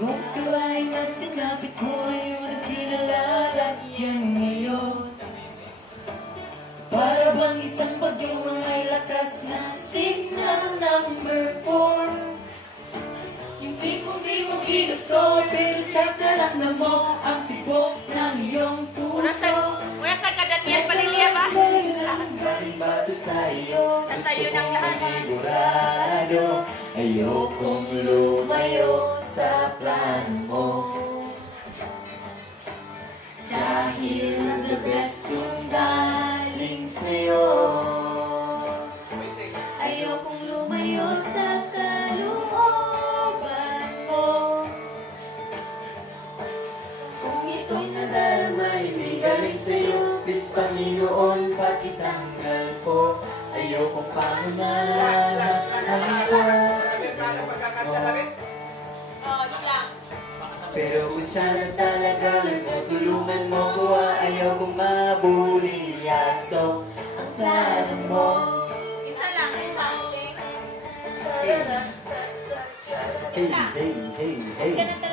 iyong kamay na sinapit ko ngayon at kinalala yan ngayon. Para bang isang bagyong may lakas na signal number 4. Yung tipong di mo ginusto, pero check na lang mo ang tibok ng iyong puso. Wala sa kadanian palilia ba? Galing ba ito sa'yo? Nasa iyo ng lahat. Sigurado, ayokong lumayo sa plano mo. Dahil the best yung galing sa'yo. Ayokong lumayo sa kalooban mo. Kung ito'y nadarama, hindi galing sa'yo. Please, Panginoon, pakitanggal po. Ayokong pangunahan ko. Oh, slang. Pero kung sana talaga tutulungan mo ko, ayokong mabulilyaso ang plano mo. Isa lang, isa. Sing. Hey, hey, hey, hey. Siya na